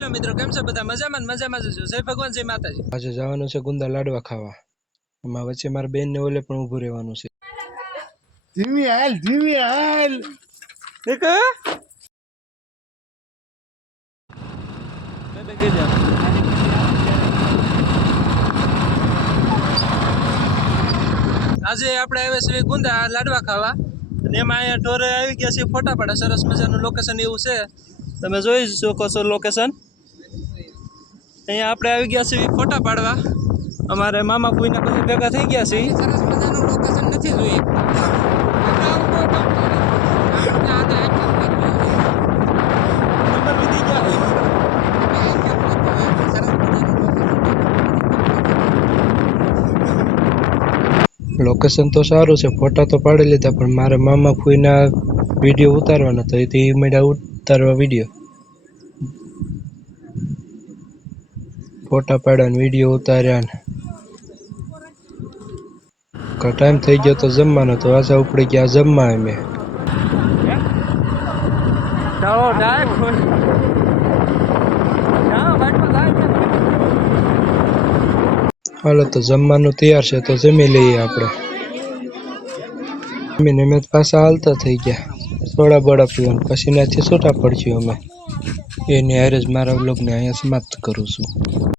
મિત્રો કેમ છો બધા મજામાં જ છો જય ભગવાન જય માતાજી। આજે જવાનું છે ગુંદા લાડવા ખાવા, એમાં વચ્ચે મારા બેન ને ઓલે પણ ઊભું રહેવાનું છે। ધીમી હાલ દેખ આજે આપણે આવ્યા છીએ ગુંદા લાડવા ખાવા અને એમાં અહીંયા ઢોરે આવી ગયા છે ફોટા પાડે। સરસ મજાનું લોકેશન એવું છે, તમે જોઈ શકો છો લોકેશન। અહીંયા આપણે આવી ગયા છીએ ફોટા પાડવા, અમારે મામા ફૂઈના બધા ભેગા થઈ ગયા છે। સરસ મજાનું લોકેશન નથી જોઈ લોકેશન તો સારું છે, ફોટા તો પાડી લીધા, પણ મારા મામા ફૂઈના વિડીયો ઉતારવાનો હતો, એ મળ્યા ઉતારવા વિડીયો, ફોટા પાડ્યા ને વિડીયો ઉતાર્યા ને ટાઈમ થઈ ગયો તો જમવાનો, તો આજે ઉપડી ગયા જમવા અમે। હાલો તો જમવાનું તૈયાર છે, તો જમી લઈએ આપણે। જમીને અમે પાછા હાલતા થઈ ગયા સોડા બોડા પીવાનું, પછી ત્યાંથી છૂટા પડશું અમે। એની હારે જ મારા વ્લોગને અહીંયા સમાપ્ત કરું છું।